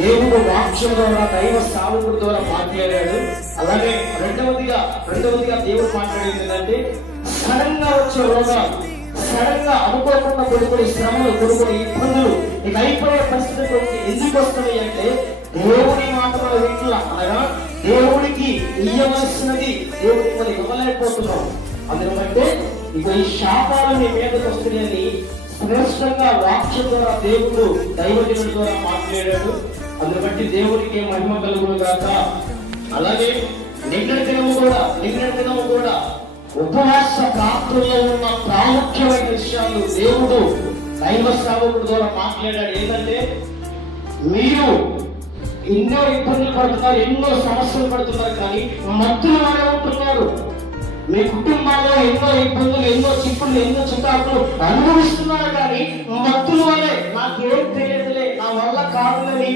దేవుడు వాక్యం ద్వారా దైవ సాధకుడి ద్వారా మాట్లాడాడు. అలాగే రెండవదిగా దేవుడు మాట్లాడేది ఏంటంటే సడన్ గా వచ్చే రోగాలు, సడన్ గా అనుకోకుండా కొడుకుని శ్రమలు, కొడుకుని ఇబ్బందులు ఇక అయిపోయే పరిస్థితులు ఎందుకు వస్తున్నాయి అంటే దేవుని మాటలో వింటున్నా, అనగా దేవుడికి ఇయ్యవలసినది దేవుడికి మనం ఇవ్వలేకపోతున్నాం. అందును బట్టే ఇక ఈ శాపాలు మీ మీదకి వస్తున్నాయని శ్రేష్టంగా వాక్యం ద్వారా దేవుడు దైవజనుడి ద్వారా మాట్లాడాడు. అందును బట్టి దేవుడికి మహిమ కలుగును గాక. అలాగే నిన్నటి దినము కూడా ఉపవాస ప్రాంతంలో ఉన్న ప్రాముఖ్యమైన విషయాలు దేవుడు దైవ సేవకుడి ద్వారా మాట్లాడాడు. ఏంటంటే మీరు ఎన్నో ఇబ్బందులు పడుతున్నారు, ఎన్నో సమస్యలు పడుతున్నారు, కానీ మత్తులు వాడే ఉంటున్నారు. మీ కుటుంబాల్లో ఎన్నో ఇబ్బందులు, ఎన్నో చిక్కులు, ఎన్నో చికాకులు అనుభవిస్తున్నారు, కానీ మత్తులు వల్లే నాకేం తెలియదులే, నా వల్ల కాదులని